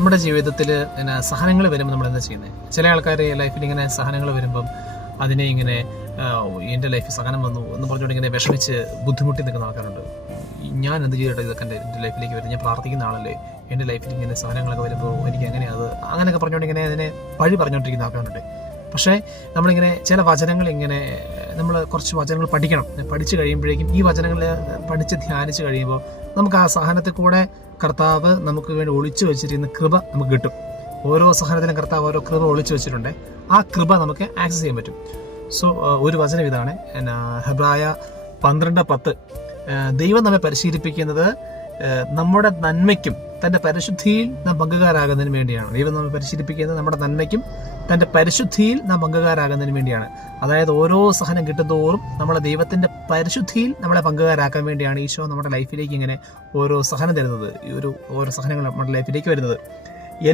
നമ്മുടെ ജീവിതത്തിൽ ഇങ്ങനെ സഹനങ്ങൾ വരുമ്പോൾ നമ്മൾ എന്താ ചെയ്യുന്നത്? ചില ആൾക്കാർ ലൈഫിൽ ഇങ്ങനെ സഹനങ്ങൾ വരുമ്പം അതിനെ ഇങ്ങനെ എൻ്റെ ലൈഫിൽ സഹനം വന്നു എന്ന് പറഞ്ഞുകൊണ്ട് ഇങ്ങനെ വിഷമിച്ച് ബുദ്ധിമുട്ടി നിൽക്കുന്ന ആൾക്കാരുണ്ട്. ഞാൻ എന്ത് ചെയ്തിട്ട് ഇതൊക്കെ എൻ്റെ ലൈഫിലേക്ക് വരും, ഞാൻ പ്രാർത്ഥിക്കുന്ന ആളല്ലേ, എൻ്റെ ലൈഫിൽ ഇങ്ങനെ സഹനങ്ങളൊക്കെ വരുമ്പോൾ എനിക്ക് എങ്ങനെയാണ് അങ്ങനെയൊക്കെ പറഞ്ഞുകൊണ്ട് ഇങ്ങനെ അതിനെ പഴി പറഞ്ഞുകൊണ്ടിരിക്കുന്ന ആൾക്കാരുണ്ട്. പക്ഷേ നമ്മളിങ്ങനെ ചില വചനങ്ങൾ ഇങ്ങനെ നമ്മൾ കുറച്ച് വചനങ്ങൾ പഠിക്കണം. പഠിച്ചു കഴിയുമ്പോഴേക്കും ഈ വചനങ്ങൾ പഠിച്ച് ധ്യാനിച്ച് കഴിയുമ്പോൾ നമുക്ക് ആ സഹനത്തിൽ കൂടെ കർത്താവ് നമുക്ക് വേണ്ടി ഒളിച്ചു വെച്ചിരിക്കുന്ന കൃപ നമുക്ക് കിട്ടും. ഓരോ സഹനത്തിനും കർത്താവ് ഓരോ കൃപ ഒളിച്ചു വെച്ചിട്ടുണ്ട്. ആ കൃപ നമുക്ക് ആക്സസ് ചെയ്യാൻ പറ്റും. സോ ഒരു വചനം ഇതാണ്, ഹെബ്രായ 12:10. ദൈവം നമ്മെ പരിശീലിപ്പിക്കുന്നത് നമ്മുടെ നന്മയ്ക്കും തൻ്റെ പരിശുദ്ധിയിൽ നാം പങ്കുകാരാകുന്നതിന് വേണ്ടിയാണ്. ദൈവം നമ്മെ പരിശീലിപ്പിക്കുന്നത് നമ്മുടെ നന്മയ്ക്കും തൻ്റെ പരിശുദ്ധിയിൽ നാം പങ്കുകാരാകുന്നതിന് വേണ്ടിയാണ്. അതായത് ഓരോ സഹനം കിട്ടുന്തോറും നമ്മളെ ദൈവത്തിൻ്റെ പരിശുദ്ധിയിൽ നമ്മളെ പങ്കുകാരാക്കാൻ വേണ്ടിയാണ് ഈശോ നമ്മുടെ ലൈഫിലേക്ക് ഇങ്ങനെ ഓരോ സഹനം തരുന്നത്, ഓരോ സഹനങ്ങൾ നമ്മുടെ ലൈഫിലേക്ക് വരുന്നത്.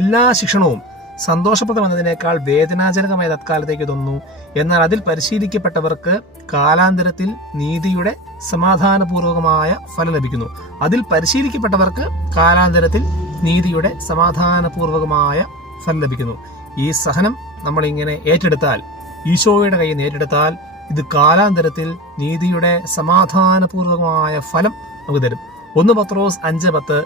എല്ലാ ശിക്ഷണവും സന്തോഷപ്രദമെന്നതിനേക്കാൾ വേദനാജനകമായ തത്കാലത്തേക്ക് തോന്നുന്നു. എന്നാൽ അതിൽ പരിശീലിക്കപ്പെട്ടവർക്ക് കാലാന്തരത്തിൽ നീതിയുടെ സമാധാനപൂർവകമായ ഫലം ലഭിക്കുന്നു. അതിൽ പരിശീലിക്കപ്പെട്ടവർക്ക് കാലാന്തരത്തിൽ നീതിയുടെ സമാധാനപൂർവകമായ ഫലം ലഭിക്കുന്നു. ഈ സഹനം നമ്മളിങ്ങനെ ഏറ്റെടുത്താൽ, ഈശോയുടെ കയ്യിൽ നിന്ന് ഏറ്റെടുത്താൽ, ഇത് കാലാന്തരത്തിൽ നീതിയുടെ സമാധാനപൂർവകമായ ഫലം നമുക്ക് തരും. 1 പത്രോസ് 5:10.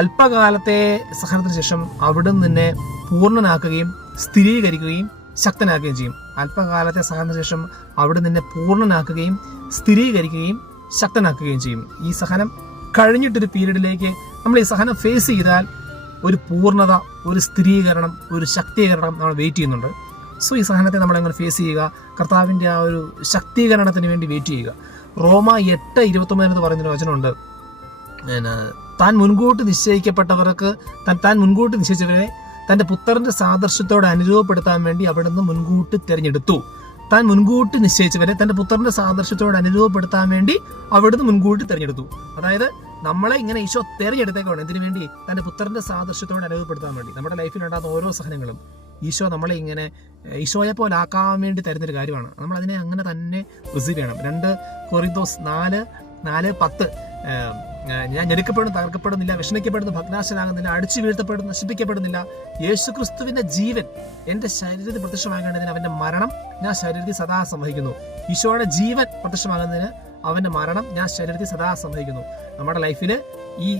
അല്പകാലത്തെ സഹനത്തിന് ശേഷം അവിടുന്ന് നിന്നെ പൂർണ്ണനാക്കുകയും സ്ഥിരീകരിക്കുകയും ശക്തനാക്കുകയും ചെയ്യും. അല്പകാലത്തെ സഹനത്തിന് ശേഷം അവിടെ നിന്നെ പൂർണ്ണനാക്കുകയും സ്ഥിരീകരിക്കുകയും ശക്തനാക്കുകയും ചെയ്യും. ഈ സഹനം കഴിഞ്ഞിട്ടൊരു പീരീഡിലേക്ക് നമ്മൾ ഈ സഹനം ഫേസ് ചെയ്താൽ ഒരു പൂർണ്ണത, ഒരു സ്ഥിരീകരണം, ഒരു ശക്തീകരണം നമ്മൾ വെയിറ്റ് ചെയ്യുന്നുണ്ട്. സോ ഈ സഹനത്തെ നമ്മളെങ്ങനെ ഫേസ് ചെയ്യുക? കർത്താവിൻ്റെ ആ ഒരു ശക്തീകരണത്തിന് വേണ്ടി വെയിറ്റ് ചെയ്യുക. റോമ 8:29 എന്ന് പറയുന്നൊരു വചനമുണ്ട്. താൻ മുൻകൂട്ടി നിശ്ചയിക്കപ്പെട്ടവർക്ക് താൻ മുൻകൂട്ടി നിശ്ചയിച്ചവരെ തൻ്റെ പുത്രന്റെ സാദൃശ്യത്തോടെ അനുരൂപപ്പെടുത്താൻ വേണ്ടി അവിടുന്ന് മുൻകൂട്ടി തിരഞ്ഞെടുത്തു. താൻ മുൻകൂട്ടി നിശ്ചയിച്ചവരെ തൻ്റെ പുത്രന്റെ സാദൃശ്യത്തോടെ അനുരൂപപ്പെടുത്താൻ വേണ്ടി അവിടുന്ന് മുൻകൂട്ടി തിരഞ്ഞെടുത്തു. അതായത് നമ്മളെ ഇങ്ങനെ ഈശോ തിരഞ്ഞെടുത്തേക്കാണ്. എന്തിനു വേണ്ടി? തൻ്റെ പുത്രന്റെ സാദൃശ്യത്തോടെ അനുരൂപപ്പെടുത്താൻ വേണ്ടി. നമ്മുടെ ലൈഫിലുണ്ടാകുന്ന ഓരോ സഹനങ്ങളും ഈശോ നമ്മളെ ഇങ്ങനെ ഈശോയെ പോലെ ആക്കാൻ വേണ്ടി തരുന്നൊരു കാര്യമാണ്. നമ്മൾ അതിനെ അങ്ങനെ തന്നെ റിസീവ് ചെയ്യണം. 2 കൊറിന്തോസ് 4:10. ഞാൻ ഞെരുക്കപ്പെടുന്നു, തകർക്കപ്പെടുന്നില്ല, വിഷമിക്കപ്പെടുന്നു, ഭഗ്നാശനാകുന്നില്ല, അടിച്ചു വീഴ്ത്തപ്പെടുന്നു, നശിപ്പിക്കപ്പെടുന്നില്ല. യേശുക്രിസ്തുവിന്റെ ജീവൻ എന്റെ ശരീരത്തിൽ പ്രത്യക്ഷമാകേണ്ടതിന് അവന്റെ മരണം ഞാൻ ശരീരത്തിൽ സദാ സംവഹിക്കുന്നു. ഈശോയുടെ ജീവൻ പ്രത്യക്ഷമാകുന്നതിന് അവന്റെ മരണം ഞാൻ ശരീരത്തിൽ സദാ സംവഹിക്കുന്നു. നമ്മുടെ ലൈഫിൽ ഈ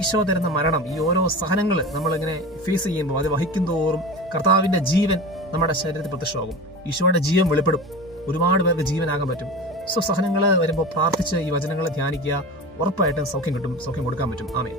ഈശോ തരുന്ന മരണം, ഈ ഓരോ സഹനങ്ങൾ നമ്മളിങ്ങനെ ഫേസ് ചെയ്യുമ്പോൾ അത് വഹിക്കും തോറും കർത്താവിന്റെ ജീവൻ നമ്മുടെ ശരീരത്തിൽ പ്രത്യക്ഷമാകും. ഈശോയുടെ ജീവൻ വെളിപ്പെടും. ഒരുപാട് പേർക്ക് ജീവനാകാൻ പറ്റും. സോ സഹനങ്ങൾ വരുമ്പോൾ പ്രാർത്ഥിച്ച് ഈ വചനങ്ങൾ ധ്യാനിക്കുക. ഉറപ്പായിട്ടും സൗഖ്യം കിട്ടും, സൗഖ്യം കൊടുക്കാൻ പറ്റും. ആമേൻ.